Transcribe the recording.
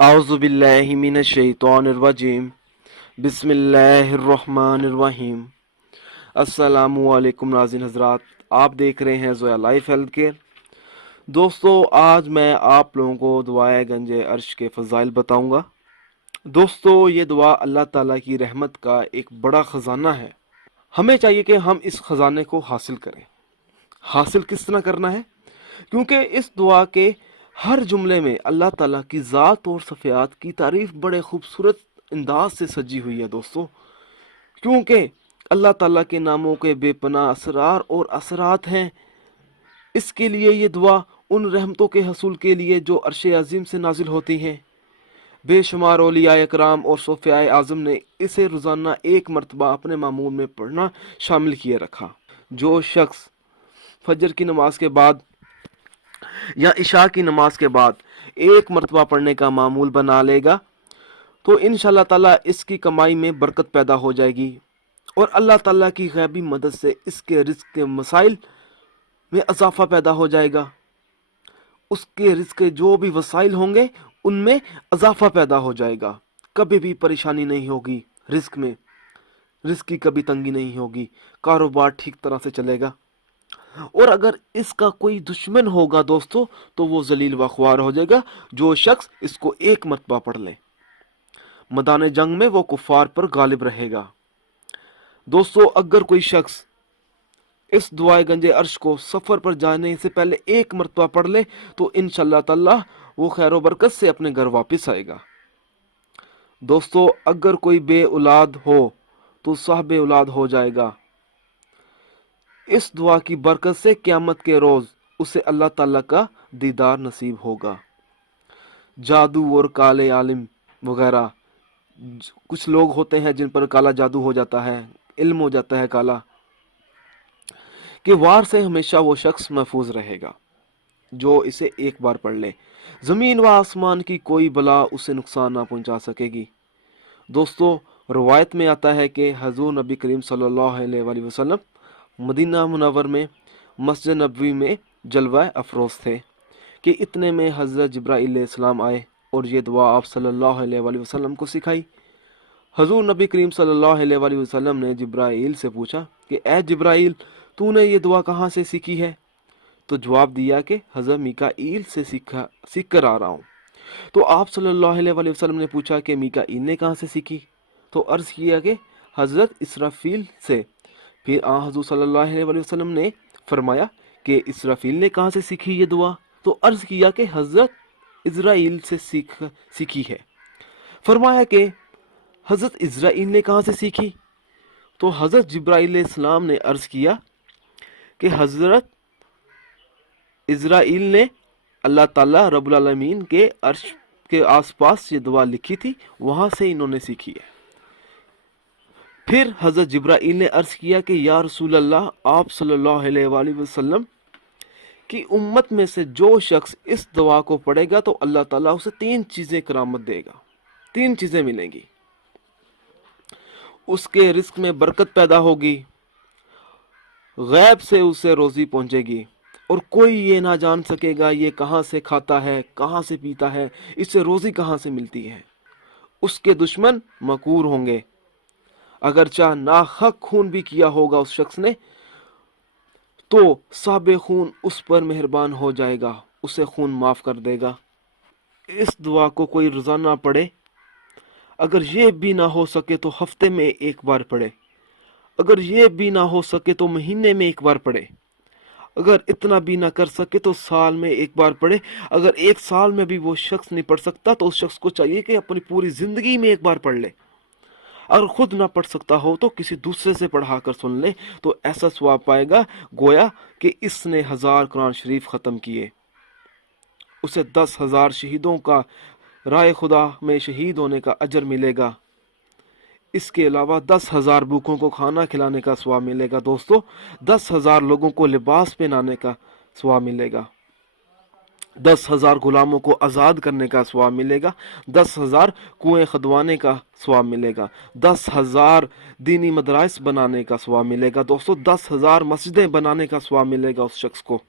आउज़ु बिल्लाहि मिनश शैतानिर रजीम बिस्मिल्लाहिर रहमानिर रहीम। अस्सलामु अलैकुम नाज़रीन हज़रात, आप देख रहे हैं ज़ोया लाइफ हेल्थ केयर। दोस्तों, आज मैं आप लोगों को दुआए गंजे अर्श के फ़ज़ाइल बताऊंगा। दोस्तों, ये दुआ अल्लाह ताला की रहमत का एक बड़ा ख़जाना है। हमें चाहिए कि हम इस ख़जाने को हासिल करें। हासिल किस तरह करना है? क्योंकि इस दुआ के हर जुमले में अल्लाह ताला की ज़ात और सफ़ियात की तारीफ बड़े खूबसूरत अंदाज से सजी हुई है दोस्तों। क्योंकि अल्लाह ताला के नामों के बेपनाह असरार और असरात हैं। इसके लिए ये दुआ उन रहमतों के हसूल के लिए जो अर्श अजीम से नाजिल होती हैं। बेशुमार औलिया कराम और सोफ़ियाए आज़म ने इसे रोज़ाना एक मरतबा अपने मामूल में पढ़ना शामिल किए रखा। जो शख्स फजर की नमाज के बाद या इशा की नमाज के बाद एक मरतबा पढ़ने का मामूल बना लेगा तो इंशाअल्लाह ताला इसकी कमाई में बरकत पैदा हो जाएगी और अल्लाह ताला की गैबी मदद से इसके रिज़्क के मसाइल में इजाफा पैदा हो जाएगा। उसके रिज़्क के जो भी वसाइल होंगे उनमें इजाफा पैदा हो जाएगा। कभी भी परेशानी नहीं होगी रिज़्क में, रिज़्क की कभी तंगी नहीं होगी, कारोबार ठीक तरह से चलेगा। और अगर इसका कोई दुश्मन होगा दोस्तों तो वो जलील व ख्वार हो जाएगा। जो शख्स इसको एक मरतबा पढ़ ले, मैदान जंग में वो कुफार पर गालिब रहेगा। दोस्तों, अगर कोई शख्स इस दुआए गंजे अर्श को सफ़र पर जाने से पहले एक मरतबा पढ़ ले तो इंशाअल्लाह ताला वो खैर बरकत से अपने घर वापस आएगा। दोस्तों, अगर कोई बे औलाद हो तो साहब औलाद हो जाएगा। इस दुआ की बरकत से क़यामत के रोज़ उसे अल्लाह ताला का दीदार नसीब होगा। जादू और काले आलिम वगैरह कुछ लोग होते हैं जिन पर काला जादू हो जाता है, इल्म हो जाता है काला, कि वार से हमेशा वो शख्स महफूज रहेगा जो इसे एक बार पढ़ ले। ज़मीन व आसमान की कोई बला उसे नुकसान ना पहुंचा सकेगी। दोस्तों, रवायत में आता है कि हजूर नबी करीम सल्लल्लाहु अलैहि वसल्लम मदीना मुनव्वर में मस्जिद नबवी में जलवा अफरोज़ थे कि इतने में हज़रत जिब्राईल अलैहिस्सलाम आए और ये दुआ आप सल्लल्लाहु अलैहि वसल्लम को सिखाई। हजूर नबी करीम सल्लल्लाहु अलैहि वसल्लम ने जिब्राईल से पूछा कि ए जिब्राईल, तूने ये दुआ कहाँ से सीखी है? तो जवाब दिया कि हज़रत मीकाईल से सीख कर आ रहा हूँ। तो आप सल्लल्लाहु अलैहि वसल्लम ने पूछा कि मीकाईल ने कहाँ से सीखी? तो अर्ज़ किया कि हज़रत इसराफील से। फिर हज़ूर सल्लल्लाहु अलैहि वसल्लम ने फरमाया कि इसराफील ने कहाँ से सीखी ये दुआ? तो अर्ज़ किया कि हज़रत इज़राइल से सीखी है। फरमाया कि हज़रत इज़राइल ने कहाँ से सीखी? तो हज़रत जिब्राईल अलैहिस्सलाम ने अर्ज़ किया कि हज़रत इज़राइल ने अल्लाह ताला रब्बुल आलमीन के अर्श के आसपास ये दुआ लिखी थी, वहाँ से इन्होंने सीखी है। फिर हज़रत जिब्राईल ने अर्ज़ किया कि या रसूल अल्लाह, आप सल्लल्लाहु अलैहि वसल्लम की उम्मत में से जो शख्स इस दुआ को पढ़ेगा तो अल्लाह ताला उसे 3 चीज़ें करामत देगा। 3 चीज़ें मिलेंगी। उसके रिस्क में बरकत पैदा होगी, गैब से उसे रोज़ी पहुंचेगी और कोई ये ना जान सकेगा ये कहाँ से खाता है, कहाँ से पीता है, इससे रोज़ी कहाँ से मिलती है। उसके दुश्मन मकूर होंगे। अगर चाह नाहक खून भी किया होगा उस शख्स ने तो साबे खून उस पर मेहरबान हो जाएगा, उसे खून माफ़ कर देगा। इस दुआ को कोई रोज़ाना पढ़े। अगर ये भी ना हो सके तो हफ्ते में एक बार पढ़े। अगर ये भी ना हो सके तो महीने में एक बार पढ़े। अगर इतना भी ना कर सके तो साल में एक बार पढ़े। अगर एक साल में भी वो शख्स नहीं पढ़ सकता तो उस शख्स को चाहिए कि अपनी पूरी ज़िंदगी में एक बार पढ़ ले। अगर खुद ना पढ़ सकता हो तो किसी दूसरे से पढ़ा कर सुन ले तो ऐसा सवाब पाएगा गोया कि इसने 1000 कुरान शरीफ ख़त्म किए। उसे 10,000 शहीदों का राय खुदा में शहीद होने का अजर मिलेगा। इसके अलावा 10,000 भूखों को खाना खिलाने का सवाब मिलेगा। दोस्तों, 10,000 लोगों को लिबास पहनाने का सवाब मिलेगा। 10,000 गुलामों को आज़ाद करने का सवाब मिलेगा। 10,000 कुएं खदवाने का सवाब मिलेगा। 10,000 दीनी मदरास बनाने का सवाब मिलेगा। दोस्तों, 10,000 मस्जिदें बनाने का सवाब मिलेगा उस शख्स को।